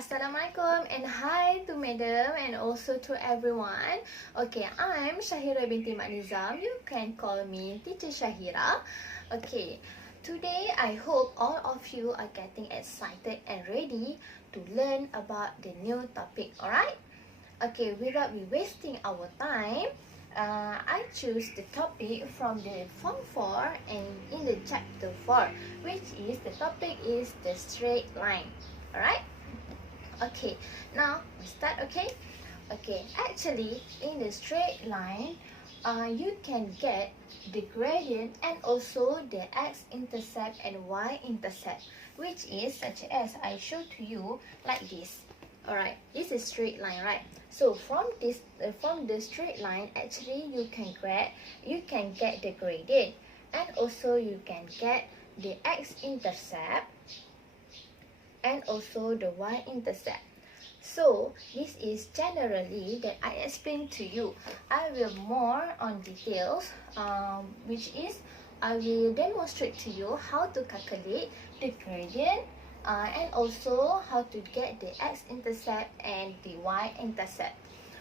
Assalamualaikum and hi to madam and also to everyone. Okay, I'm Shahira binti Mak Nizam. You can call me Teacher Shahira. Okay, today I hope all of you are getting excited and ready to learn about the new topic, alright? Okay, without we wasting our time, I choose the topic from the Form 4 and in the Chapter 4, which is the topic is the straight line, alright? Okay, now we start. Okay, actually in the straight line you can get the gradient and also the x-intercept and y-intercept, which is such as I show to you like this. Alright, this is straight line, right? So from the straight line, actually you can get the gradient and also you can get the x-intercept and also the y-intercept. So this is generally that I explain to you. I will more on details, which is I will demonstrate to you how to calculate the gradient and also how to get the x-intercept and the y-intercept.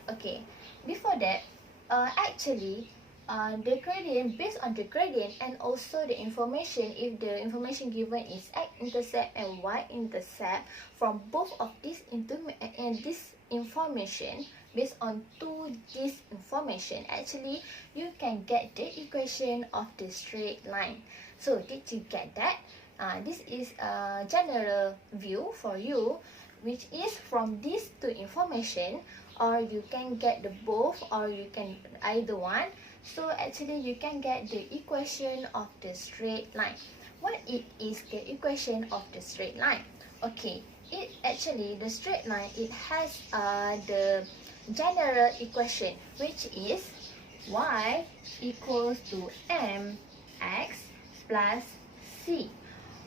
Okay, before that, actually the gradient, based on the gradient and also the information, if the information given is x-intercept and y-intercept, from both of this information, based on this information, actually you can get the equation of the straight line. So did you get that? This is a general view for you, which is from these two information, or you can get the both, or you can either one. So actually you can get the equation of the straight line. What it is the equation of the straight line? Okay, it actually the straight line, it has the general equation, which is y equals to mx plus c.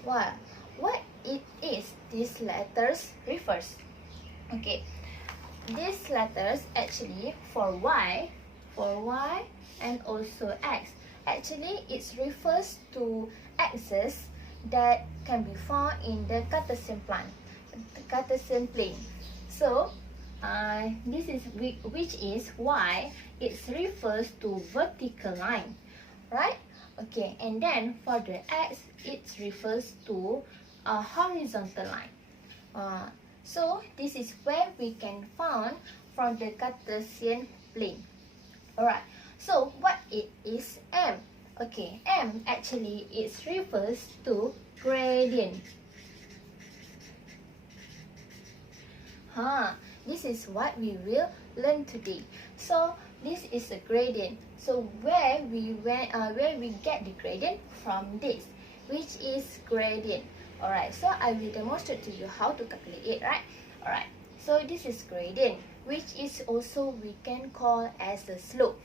Well, what it is, these letters refers. Okay, these letters actually for y and also x, actually it refers to axes that can be found in the Cartesian plane. So this is which is y, it refers to vertical line, right? Okay, and then for the x, it refers to a horizontal line. So this is where we can find from the Cartesian plane. Alright, so what it is m? Okay, m actually it refers to gradient. This is what we will learn today. So this is a gradient. So where we get the gradient from this, which is gradient. Alright, so I will demonstrate to you how to calculate it, right? Alright, so this is gradient, which is also we can call as the slope.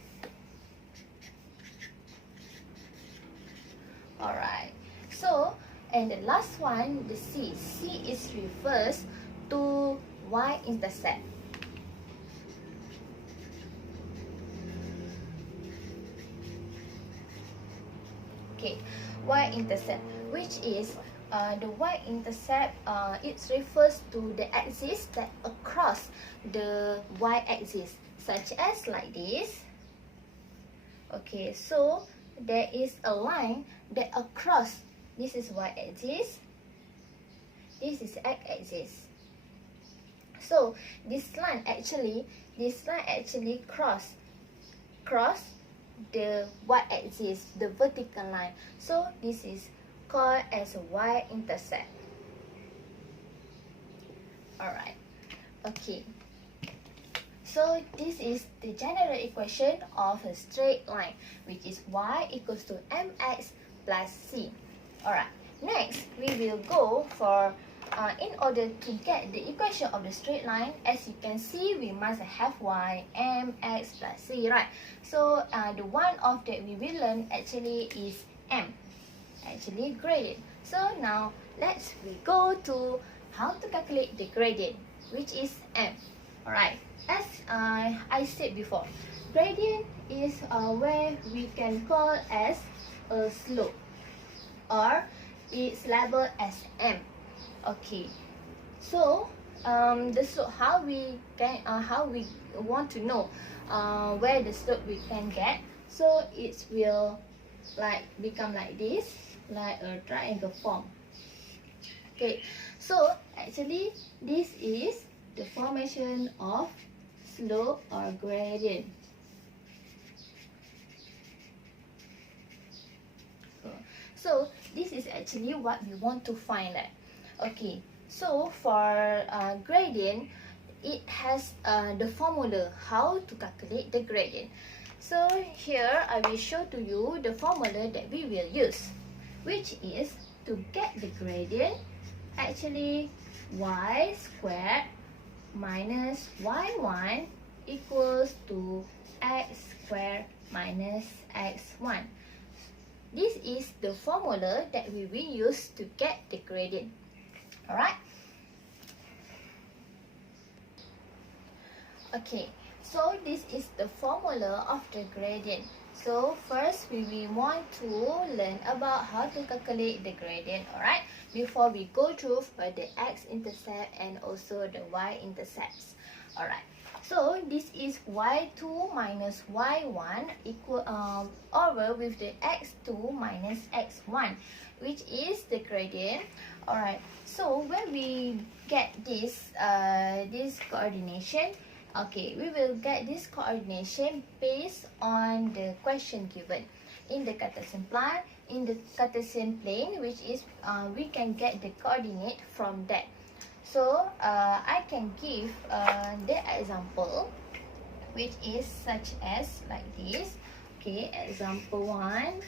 Alright, so and the last one, the c. C is refers to y-intercept. Okay, y-intercept, which is the y-intercept, it refers to the axis that across the y-axis, such as like this. Okay, so there is a line that across, this is y-axis, this is x-axis. So this line actually cross the y-axis, the vertical line. So this is called as a y-intercept. Alright, okay. So this is the general equation of a straight line, which is y equals to mx plus c. Alright, next we will go for in order to get the equation of the straight line, as you can see, we must have y, mx plus c, right? So the one of that we will learn actually is m, actually gradient. So now let's go to how to calculate the gradient, which is m. Alright, as I said before, gradient is where we can call as a slope, or it's labeled as m. Okay, so the slope, how we want to know where the slope we can get. So it will become like this, like a triangle form. Okay, so actually this is the formation of slope or gradient. So this is actually what we want to find out. Okay, so for gradient, it has the formula how to calculate the gradient. So here I will show to you the formula that we will use, which is to get the gradient, actually y squared minus y1 equals to x squared minus x1. This is the formula that we will use to get the gradient. Alright? Okay, so this is the formula of the gradient. So first we will want to learn about how to calculate the gradient, alright? Before we go through for the x-intercept and also the y-intercepts. Alright, so this is y2 minus y1 equal over with the x2 minus x1, which is the gradient. Alright, so when we get this coordination, okay, we will get this coordination based on the question given in the Cartesian plane, which is we can get the coordinate from that. So I can give the example, which is such as like this. Okay, example 1,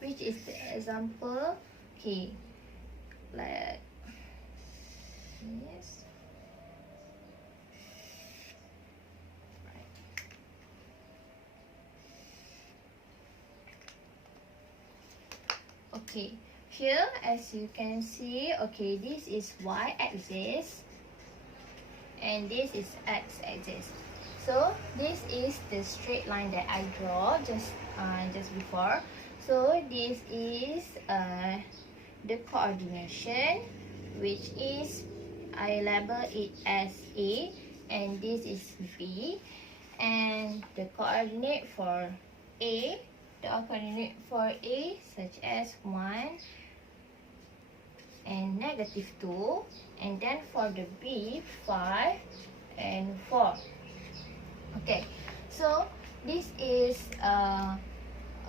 which is the example, okay, like this. Okay, here as you can see, okay, this is y-axis and this is x-axis. So this is the straight line that I draw just before. So this is the coordination, which is I label it as A, and this is B, and the coordinate for A. The coordinate for A such as 1 and negative 2, and then for the B 5 and 4. Okay, so this is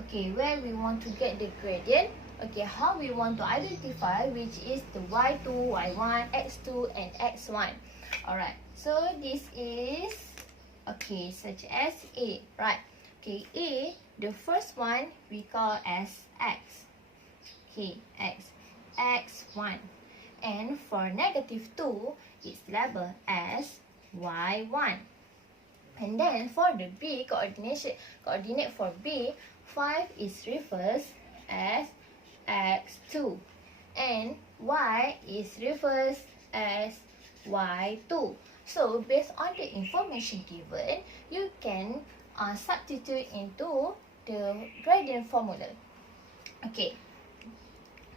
okay, where we want to get the gradient. Okay, how we want to identify which is the y2, y1, x2 and x1. Alright, so this is okay such as A, right? Okay, A, the first one we call as x. Okay, x1. And for negative 2, it's labeled as y1. And then for the B coordinate for B, 5 is reversed as x2. And y is reversed as y2. So based on the information given, you can substitute into the gradient formula. Okay,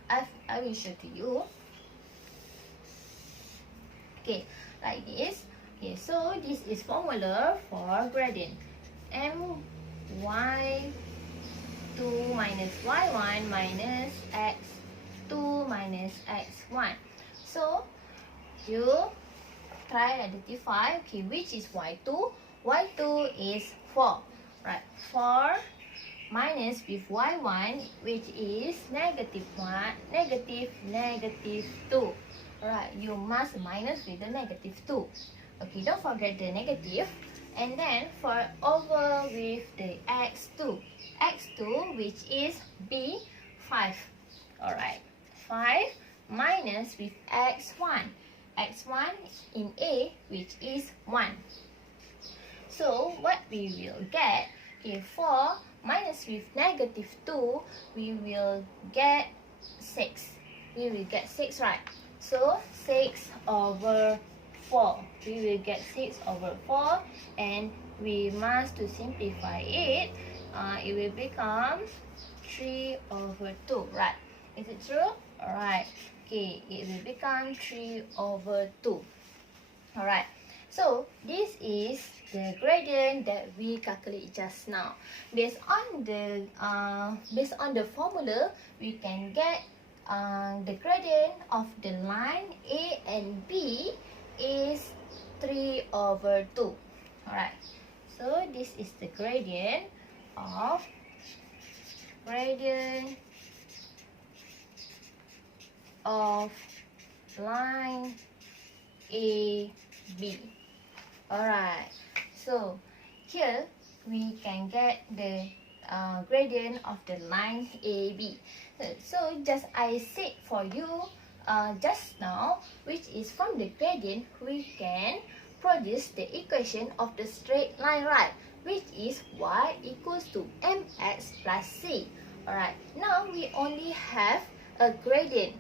I will show to you. Okay, like this. Okay, so this is formula for gradient. My2 minus y1 minus x2 minus x1. So you try identify, okay, which is y2. Y2 is 4, right? 4 minus with y1, which is negative 1, negative 2. Right, you must minus with the negative 2. Okay, don't forget the negative. And then for over with the x2. X2, which is B, 5. Alright, 5 minus with x1. X1 in A, which is 1. So what we will get, okay, 4 minus with negative 2, we will get 6. We will get 6, right? So 6 over 4. We will get 6 over 4, and we must to simplify it. It will become 3 over 2, right? Is it true? Alright. Okay, it will become 3 over 2. Alright, so this is the gradient that we calculate just now. Based on the formula, we can get the gradient of the line A and B is 3 over 2. Alright, so this is the gradient of line AB. Alright, so here we can get the gradient of the line AB. So just I said for you just now, which is from the gradient we can produce the equation of the straight line, right? Which is y equals to mx plus c. Alright, now we only have a gradient.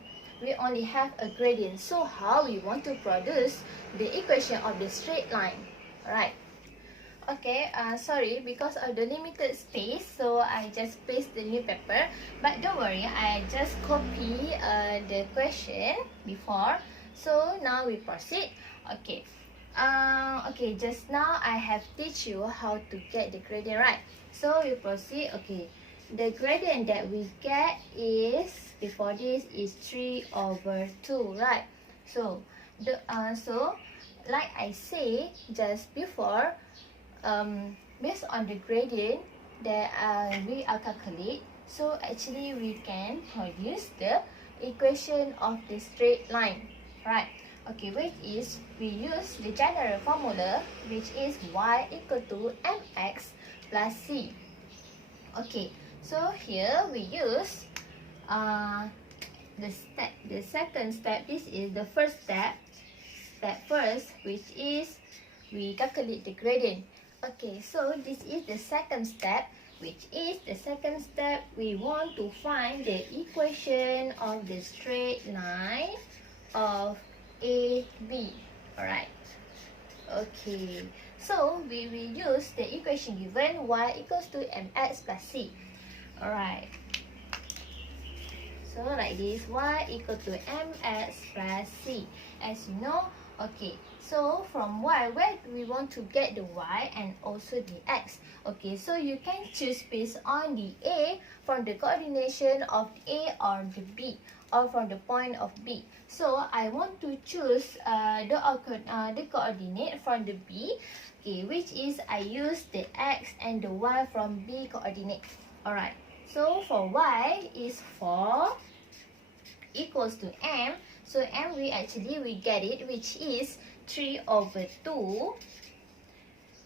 So how we want to produce the equation of the straight line? Alright. Okay, sorry, because of the limited space, so I just paste the new paper. But don't worry, I just copy the question before. So now we proceed. Okay. Okay, just now I have teach you how to get the gradient, right? So we proceed. Okay, the gradient that we get is, before this, is 3 over 2, right? So like I say just before, based on the gradient that we are calculate, so actually we can produce the equation of the straight line, right? Okay, which is we use the general formula, which is y equal to mx plus c. Okay, so here we use the second step. This is the first step first, which is we calculate the gradient. Okay, so this is the second step, which is the second step we want to find the equation of the straight line of AB. Alright. Okay, so we will use the equation given, y equals to mx plus c. Alright, so like this, y equal to mx plus c. As you know, okay, so from y, where do we want to get the y and also the x? Okay, so you can choose based on the a from the coordination of a or the b, or from the point of b. So I want to choose the coordinate from the b, okay, which is I use the x and the y from b coordinate. Alright, so for y is 4 equals to m. So m we get it, which is 3 over 2.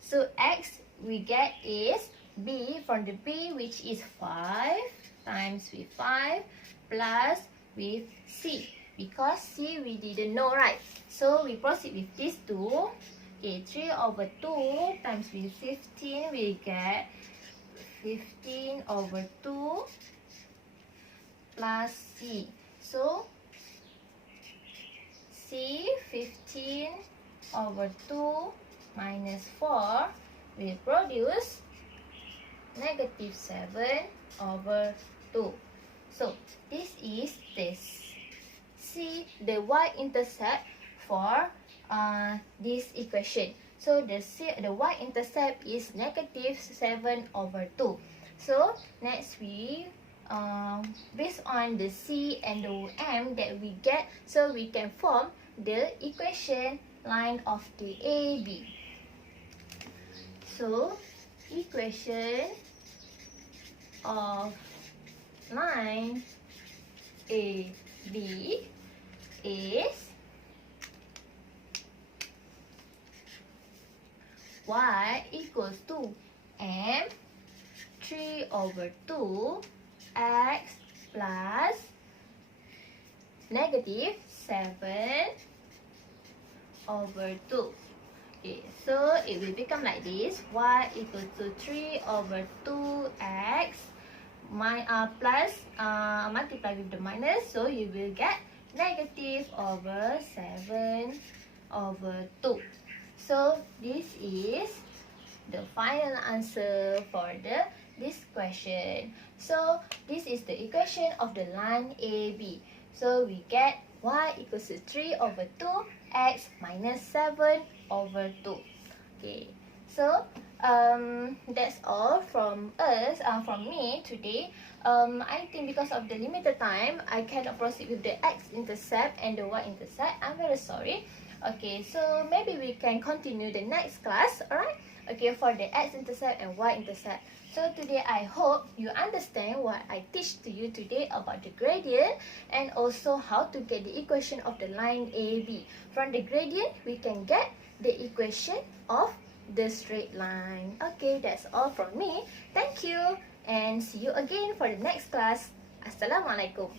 So x we get is b from the b, which is 5 times with 5 plus with c, because c we didn't know, right? So we proceed with these two. Okay, 3 over 2 times with 15, we get 15 over 2 plus c. So c, 15 over 2 minus 4 will produce negative 7 over 2. So this is the y-intercept for this equation. So the y-intercept is negative 7 over 2. So next we based on the c and the m that we get, so we can form the equation line of the AB. So equation of line AB is y equals to m 3 over 2 x plus negative 7 over 2. Okay, so it will become like this, y equal to 3 over 2x plus multiply with the minus, so you will get negative over 7 over 2. So this is the final answer for this question. So this is the equation of the line AB. So we get y equals to 3 over 2 x minus 7 over 2. Okay, so that's all from me today. I think because of the limited time, I cannot proceed with the x-intercept and the y-intercept. I'm very sorry. Okay, so maybe we can continue the next class, alright? Okay, for the x-intercept and y-intercept. So today I hope you understand what I teach to you today about the gradient and also how to get the equation of the line AB. From the gradient, we can get the equation of the straight line. Okay, that's all from me. Thank you and see you again for the next class. Assalamualaikum.